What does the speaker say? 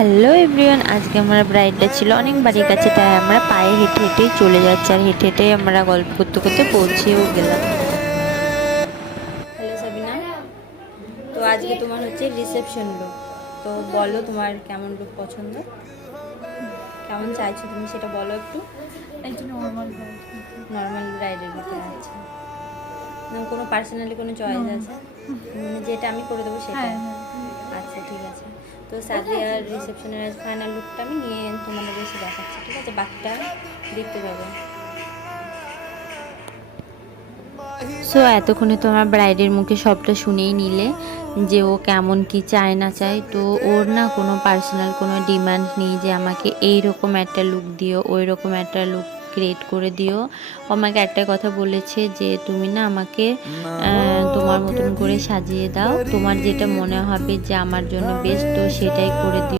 Hello everyone, আজকে আমার ব্রাইডটা ছিল অনেক বাড়ির কাছে, তাই আমরা পায়ে হেঁটে হেঁটেই চলে যাচ্ছি। আর হেঁটে হেঁটেই আমরা গল্প করতে করতে পৌঁছেও গেলাম। হ্যালো সাবিনা, তো আজকে তোমার হচ্ছে রিসেপশন লুক। তো বলো তোমার কেমন লুক পছন্দ, কেমন চাইছো তুমি সেটা বলো একটু। নর্মাল ব্রাইডের ভিতরে আছে কোনো পার্সোনালি কোনো চয়েস আছে? মানে যেটা আমি করে দেবো সেটা? আচ্ছা ঠিক আছে। তো সাদিয়ার রিসেপশনের ফাইনাল লুকটা আমি নিয়ে তোমাদের এসে দেখাচ্ছি, ঠিক আছে? বাকিটা দেখতে পাবে। সো এতক্ষণে তো আমার ব্রাইডের মুখে সবটা শুনেই নিলে যে ও কেমন কি চায় না চায়। তো ওর না কোনো পার্সোনাল কোনো ডিমান্ড নেই যে আমাকে এই রকম একটা লুক দিও, ওই রকম একটা লুক ক্রিয়েট করে দিও। ও আমাকে একটা কথা বলেছে যে তুমি না আমাকে তোমার মতন করে সাজিয়ে দাও, তোমার যেটা মনে হবে যে আমার জন্য বেস্ট, তো সেটাই করে দিও।